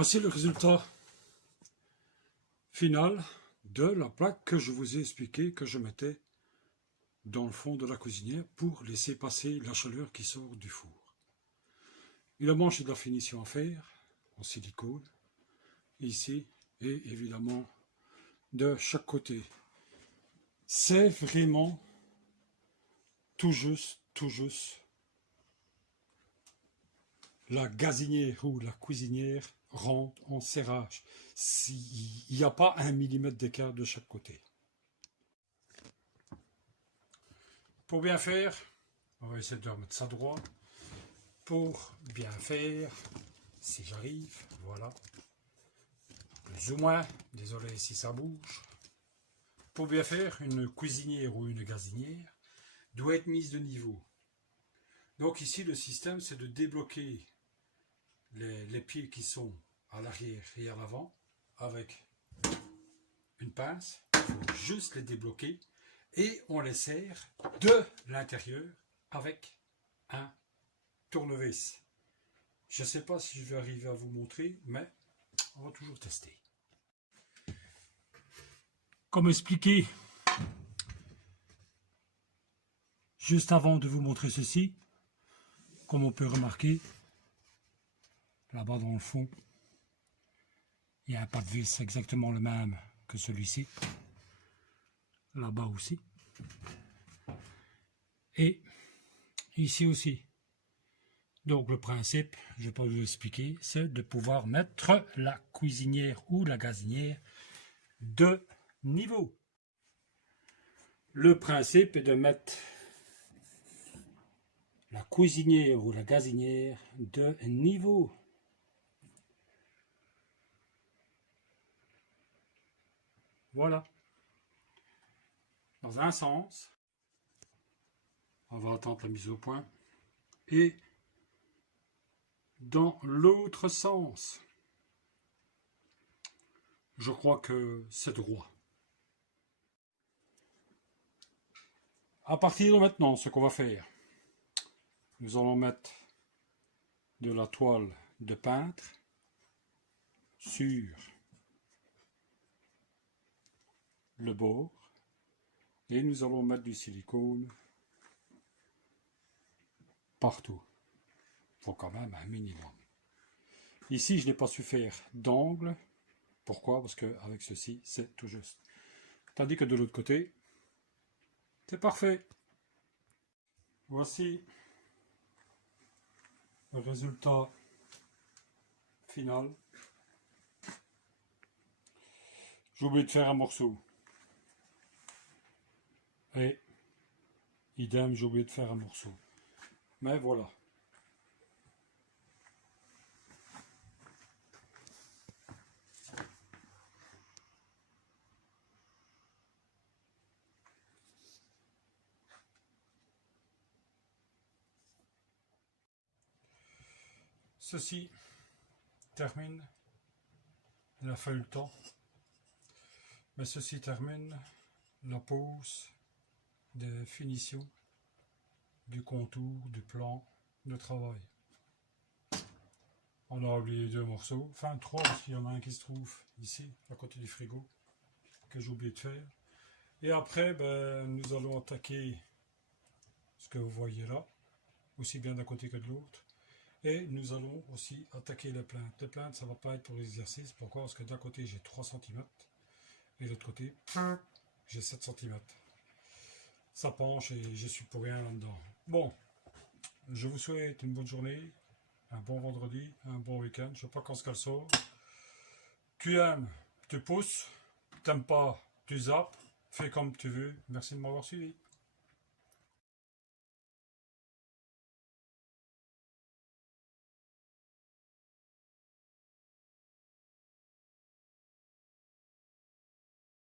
Voici le résultat final de la plaque que je vous ai expliqué que je mettais dans le fond de la cuisinière pour laisser passer la chaleur qui sort du four. Il a manché de la finition à faire en silicone, ici et évidemment de chaque côté. C'est vraiment tout juste la gazinière ou la cuisinière rentre en serrage. Il n'y a pas 1 mm d'écart de chaque côté. Pour bien faire, on va essayer de remettre ça droit. Pour bien faire, si j'arrive, voilà. Plus ou moins, désolé si ça bouge. Pour bien faire, une cuisinière ou une gazinière doit être mise de niveau. Donc ici, le système, c'est de débloquer les pieds qui sont à l'arrière et à l'avant avec une pince. Il faut juste les débloquer et on les serre de l'intérieur avec un tournevis. Je ne sais pas si je vais arriver à vous montrer, mais on va toujours tester. Comme expliqué juste avant de vous montrer ceci, comme on peut remarquer, là-bas dans le fond, il y a un pas de vis exactement le même que celui-ci. Là-bas aussi. Et ici aussi. Donc le principe, je vais pas vous expliquer, c'est de pouvoir mettre la cuisinière ou la gazinière de niveau. Le principe est de mettre la cuisinière ou la gazinière de niveau. Voilà. Dans un sens, on va attendre la mise au point, et dans l'autre sens, je crois que c'est droit. À partir de maintenant, ce qu'on va faire, nous allons mettre de la toile de peintre sur le bord et nous allons mettre du silicone partout. Il faut quand même un minimum. Ici, je n'ai pas su faire d'angle. Pourquoi? Parce qu'avec ceci, c'est tout juste. Tandis que de l'autre côté, c'est parfait. Voici le résultat final. J'ai oublié de faire un morceau. Et idem, j'ai oublié de faire un morceau. Mais voilà. Ceci termine. Il a fallu le temps. Mais ceci termine la pose des finitions, du contour, du plan de travail. On a oublié 2 morceaux, enfin 3 parce qu'il y en a un qui se trouve ici, à côté du frigo, que j'ai oublié de faire. Et après, nous allons attaquer ce que vous voyez là, aussi bien d'un côté que de l'autre. Et nous allons aussi attaquer les plaintes. Les plaintes, ça ne va pas être pour l'exercice. Pourquoi? Parce que d'un côté, j'ai 3 cm. Et de l'autre côté, j'ai 7 cm. Ça penche et je suis pour rien là-dedans. Bon, je vous souhaite une bonne journée, un bon vendredi, un bon week-end. Je ne sais pas quand qu'elle sort. Tu aimes, tu pousses. T'aimes pas, tu zappes. Fais comme tu veux. Merci de m'avoir suivi.